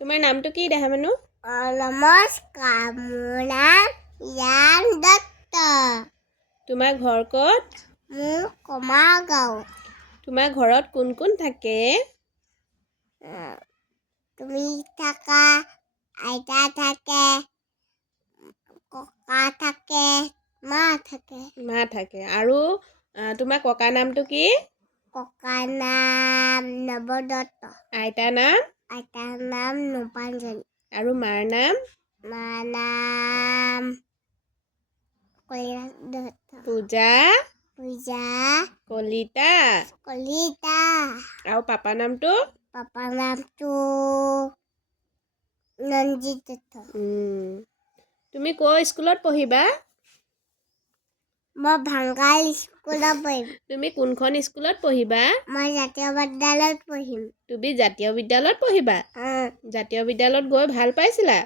তোমাৰ নামটো কি দেহামানু? নমস্কাৰ, মোৰ নাম জ্ঞান দত্ত। তোমাৰ ঘৰ ক'ত? মোৰ কমাৰগাঁও। তোমাৰ ঘৰত কোন কোন থাকে? তুমি থাকা, আইতা থাকে, ককা থাকে, মা থাকে। মা থাকে। আৰু তোমাৰ ককাৰ নামটো কি? ককাৰ নাম নৱ দত্ত। আইতাৰ নাম? আইতাৰ নাম নূপাঞ্জলি। আৰু মাৰ নাম? মাৰ নাম কলিতা দত্ত। পূজা পূজা কলিতা। কলিতা। আৰু পাপা নামটো? পাপাৰ নামটো নঞ্জিত দত্ত। তুমি ক'ৰ স্কুলত পঢ়িবা? মই ভাংগাল স্কুলত পঢ়িম। তুমি কোনখন স্কুলত পঢ়িবা? মই জাতীয় বিদ্যালয়ত পঢ়িম। তুমি জাতীয় বিদ্যালয়ত পঢ়িবা? জাতীয় বিদ্যালয়ত গৈ ভাল পাইছিলা?